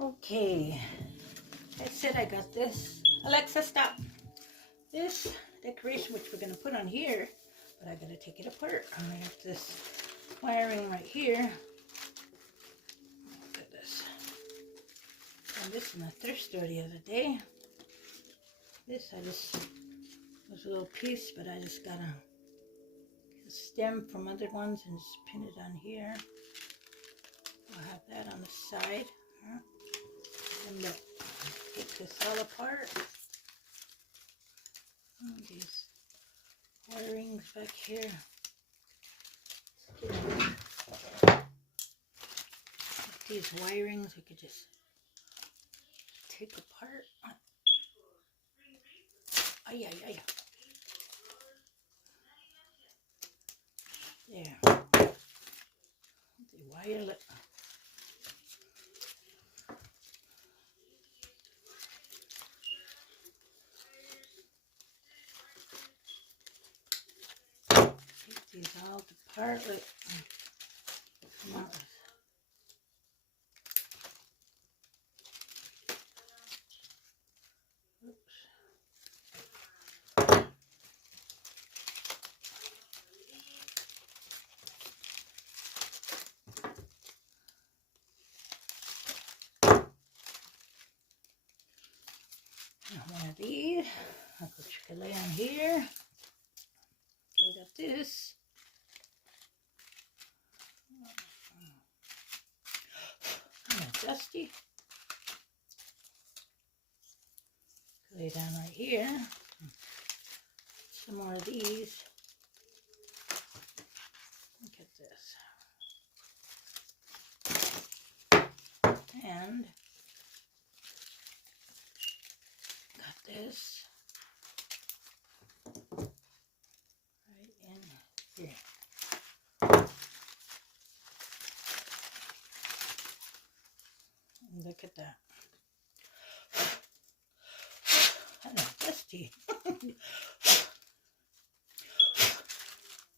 Okay, I said I got this. Alexa, stop. This decoration, which we're going to put on here, but I got to take it apart. I have this wiring right here. Look at this. Found this in the thrift store the other day. This, was a little piece, but I just got a stem from other ones and just pin it on here. I'll have that on the side. And look, take this all apart. These wirings back here. These wirings we could just take apart. Ay, ay, ay. There. The wire. Take these all apart. Look. One of these. I'll put Eucaliptus on here. Load up this. Kind of dusty. Lay down right here. Some more of these. Look at this. And got this right in here. And look at that. Kind of dusty.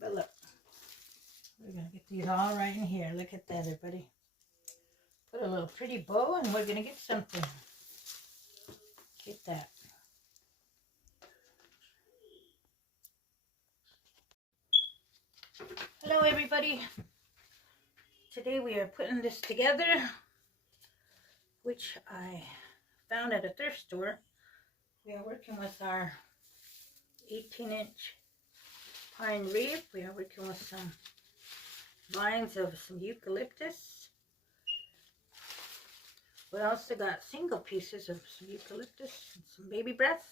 But look, we're going to get these all right in here. Look at that, everybody. Put a little pretty bow and we're going to get something. Get that. Hello, everybody. Today we are putting this together, which I found at a thrift store. We are working with our 18-inch pine wreath. We are working with some vines of some eucalyptus. We also got single pieces of some eucalyptus and some baby breath.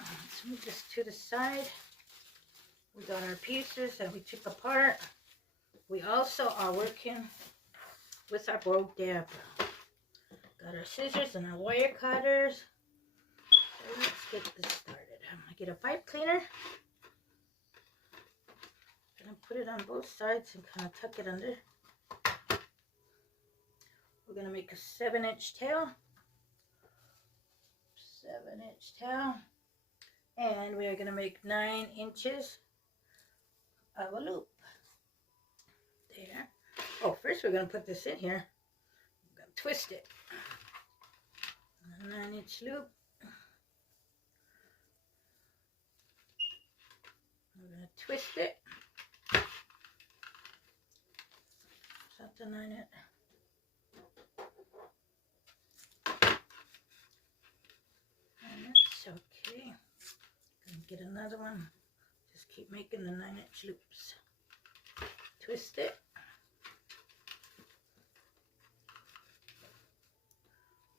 Let's move this to the side. We got our pieces that we took apart. We also are working with our Bowdabra. Got our scissors and our wire cutters. So let's get this started. I'm going to get a pipe cleaner. I'm going to put it on both sides and kind of tuck it under. We're going to make a 7-inch tail. 7-inch tail. And we are going to make 9 inches of a loop. There. Oh, first we're going to put this in here. I'm going to twist it. A 9-inch loop. We're going to twist it. Something on it. And that's okay. Gonna get another one. Just keep making the 9-inch loops. Twist it.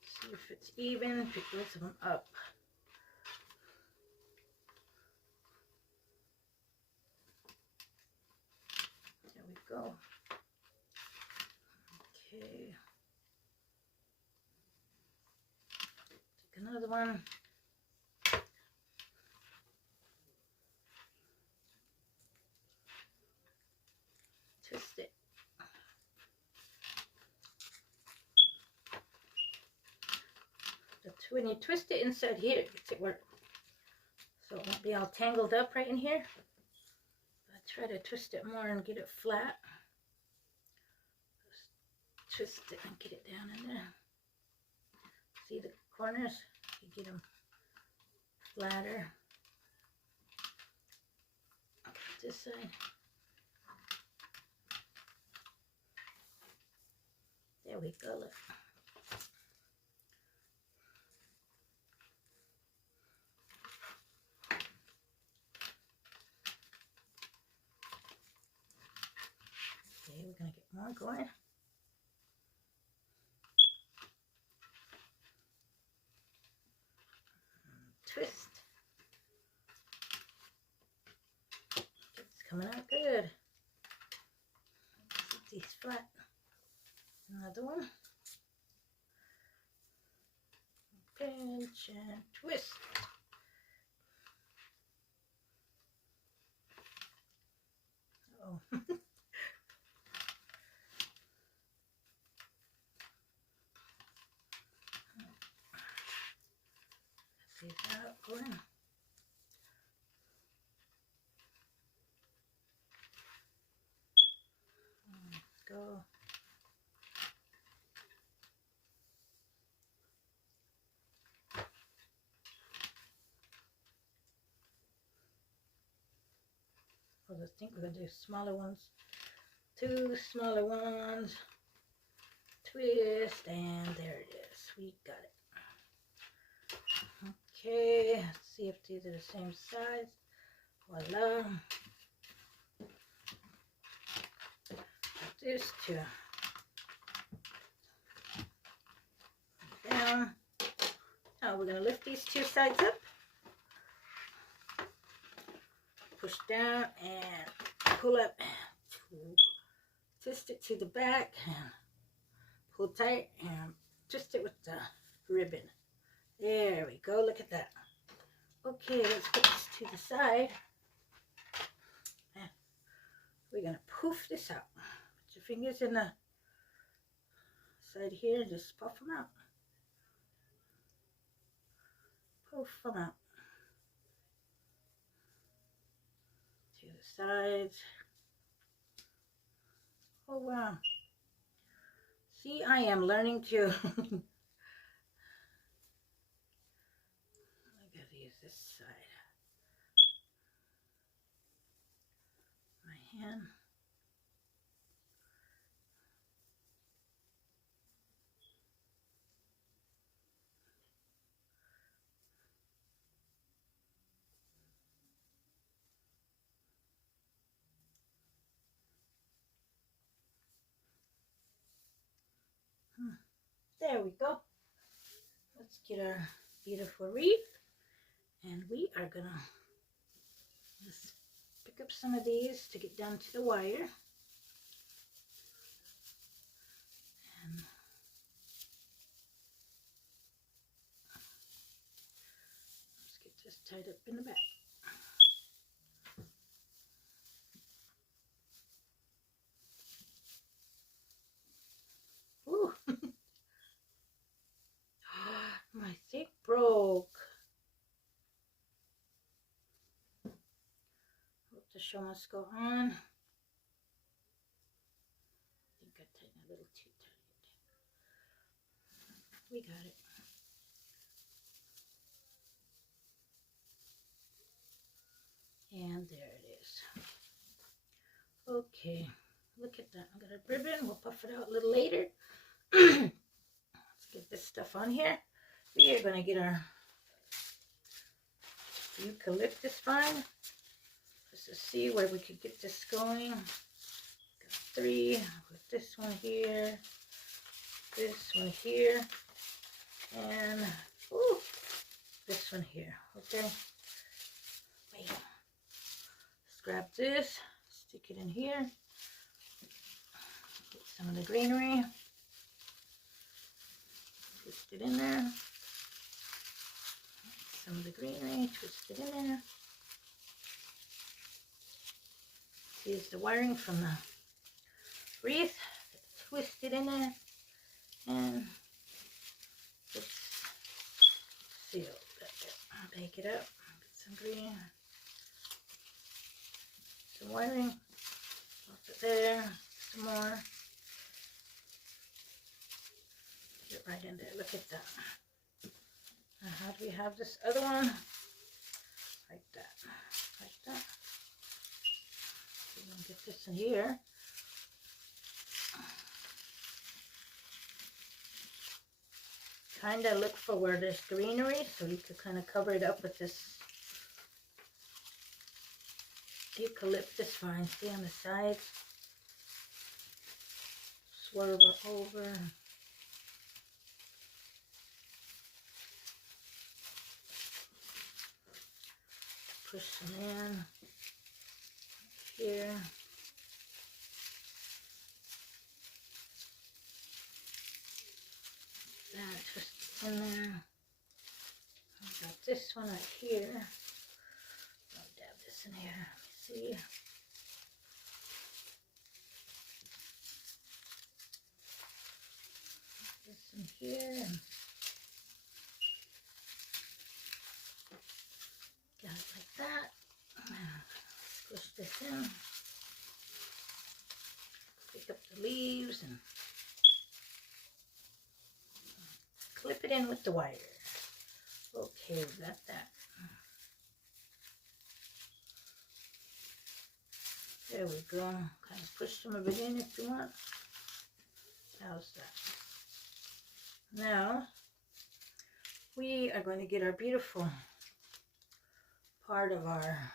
See if it's even. Pick both of them up. There we go. Okay. Take another one. Twist it. But when you twist it inside here, it gets it work. So it won't be all tangled up right in here. I try to twist it more and get it flat. twist it and get it down in there. See the corners? You get them flatter. This side. There we go, look. Okay, we're going to get more going. Twist. It's coming out good. Keep these flat. Another one. Pinch and twist. Oh. See that going. Go. I think we're going to do smaller ones. 2 smaller ones. Twist, and there it is. We got it. Okay, let's see if these are the same size. Voila. This 2. Down. Now we're going to lift these 2 sides up. Push down and pull up. Twist it to the back and pull tight and twist it with the ribbon. There we go. Look at that. Okay, let's put this to the side. And we're going to poof this out. Put your fingers in the side here and just puff them out. Poof them out. To the sides. Oh wow. See, I am learning to. I gotta use this side. My hand. There we go. Let's get our beautiful wreath. And we are gonna just pick up some of these to get down to the wire. And let's get this tied up in the back. Ooh. My thing broke. Hope the show must go on. I think I tightened a little too tight. We got it. And there it is. Okay, look at that. I got a ribbon. We'll puff it out a little later. Let's get this stuff on here. We are going to get our eucalyptus vine. Just to see where we could get this going. Got 3 with this one here, this one here, and ooh, this one here. Okay. Wait. Let's grab this, stick it in here. Get some of the greenery. Twist it in there. Some of the greenery, twist it in there. Here's the wiring from the wreath. Twist it in there. And it's sealed. Bake it up. Get some green. Some wiring. Put it there. Some more. right in there. Look at that. And how do we have this other one? Like that. Like that. We're going to get this in here. Kind of look for where there's greenery, so you could kind of cover it up with this eucalyptus vine. See on the sides? Swerve it over. Push some in here. That just in there. I've got this one right here. I'll dab this in here. See? This in here. And got it like that. Push this in. Pick up the leaves and clip it in with the wire. Okay, we got that. There we go. Kind of push some of it in if you want. How's that? Now, we are going to get our beautiful part of our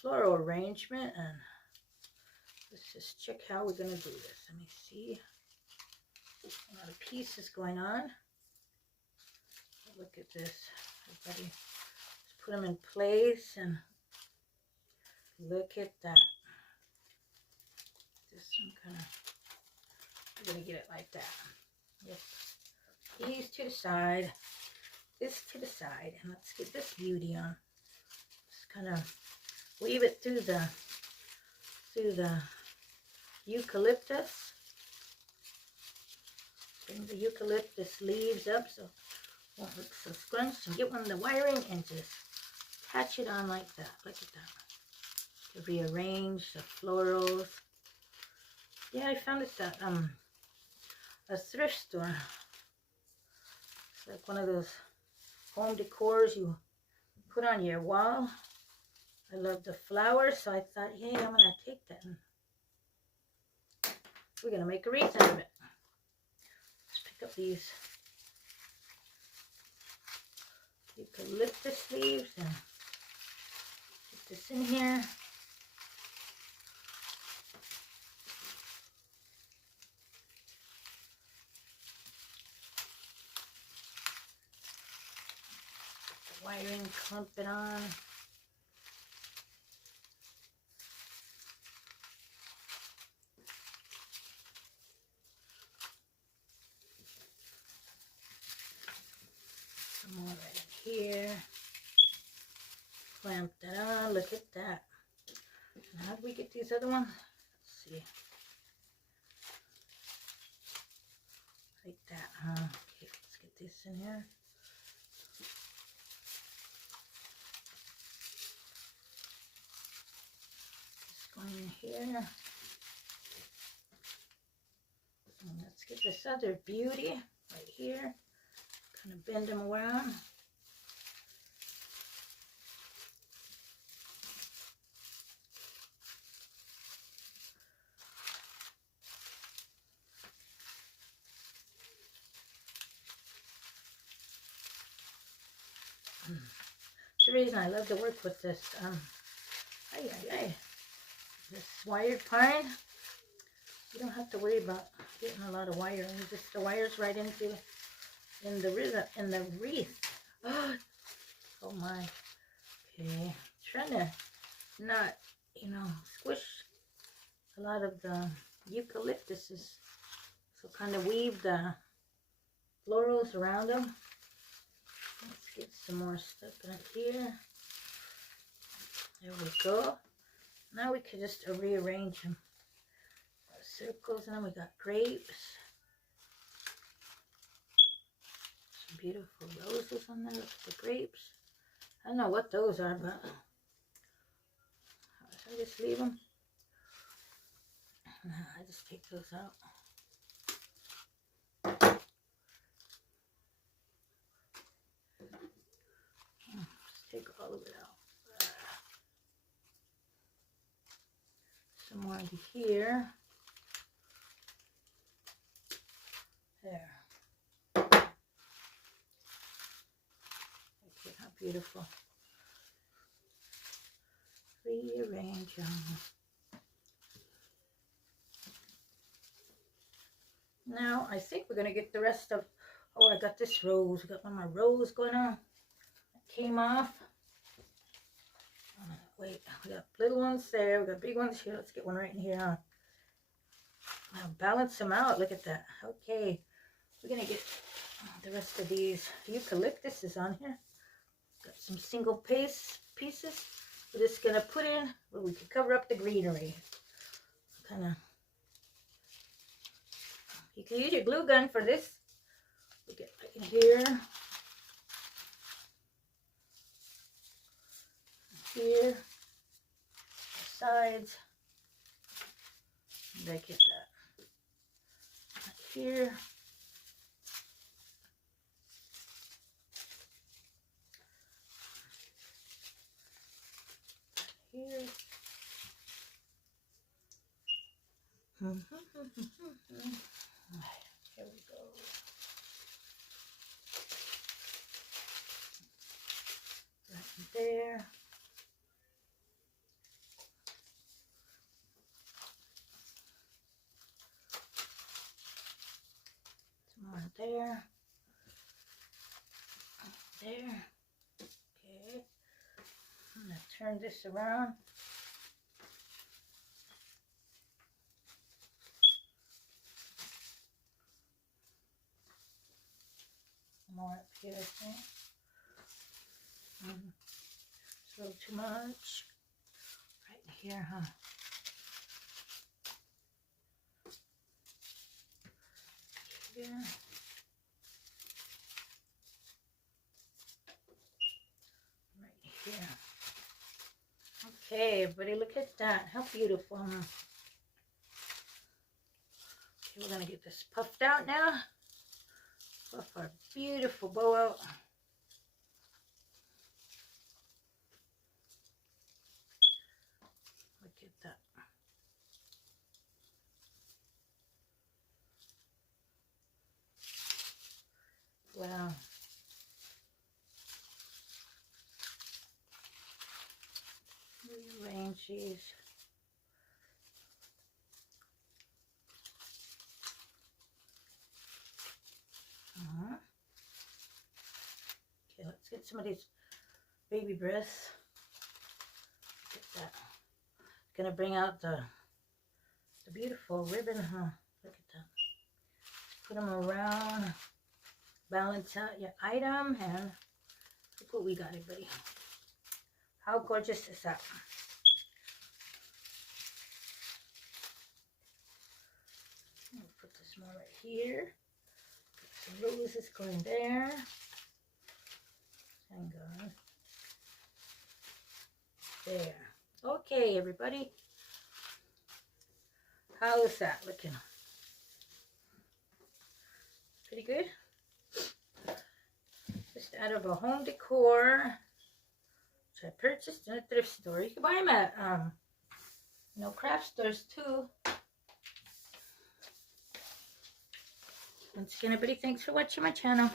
floral arrangement, and let's just check how we're going to do this. Let me see. A lot of pieces going on. Look at this. Everybody, just put them in place, and look at that. This one kind of, we're going to get it like that. Yep. These to the side, this to the side, and let's get this beauty on. Just kind of weave it through the eucalyptus. Bring the eucalyptus leaves up so it won't look so scrunched, and get one of the wiring and just attach it on like that. Look at that. To rearrange the florals. Yeah, I found this at a thrift store. It's like one of those home decors you put on your wall. I love the flowers, so I thought, hey, I'm gonna take that and we're gonna make a wreath out of it. Let's pick up these eucalyptus leaves and get this in here. Wiring, clump it on. Some more right here. Clamp that on. Look at that. And how do we get these other ones? Let's see. Like that, huh? Okay, let's get this in here. In here, and let's get this other beauty right here. Kind of bend them around. It's the reason I love to work with this. This wired pine, you don't have to worry about getting a lot of wire. You just the wires right into in the wreath. Oh my. Okay, trying to not, squish a lot of the eucalyptuses. So kind of weave the florals around them. Let's get some more stuff right here. There we go. Now we can just rearrange them. Circles, and then we got grapes. Some beautiful roses on there. Look at the grapes. I don't know what those are, but should I just leave them? No, I just take those out. Take all of it out. Some more into here. There. Okay, how beautiful. Rearrange them. Now, I think we're going to get the rest of... Oh, I got this rose. I got one more rose going on. It came off. Wait, we got little ones there. We got big ones here. Let's get one right in here. Huh? Now, balance them out. Look at that. Okay. We're going to get the rest of these. Eucaliptus is on here. Got some single pieces. We're just going to put in where we can cover up the greenery. Kind of. You can use your glue gun for this. We get right in here. Here. The sides. And I get that. Right here. Here. Here we go. Right there. Some more there. There. Okay. I'm going to turn this around. More up here, I think. It's a little too much. Right here, huh? Here. Right here. Okay, everybody, look at that. How beautiful. Okay, we're going to get this puffed out now. Puff our beautiful bow out. Look at that. Wow. Rearrange these. Okay, let's get some of these baby breaths. Get that. It's gonna bring out the beautiful ribbon, huh? Look at that. Put them around, balance out your item, and look what we got, everybody. How gorgeous is that? I'll put this more right here. Some roses going there. Hang on. There. Okay, everybody. How is that looking? Pretty good. Just out of a home decor, which I purchased in a thrift store. You can buy them at, craft stores too. Once again, everybody, thanks for watching my channel.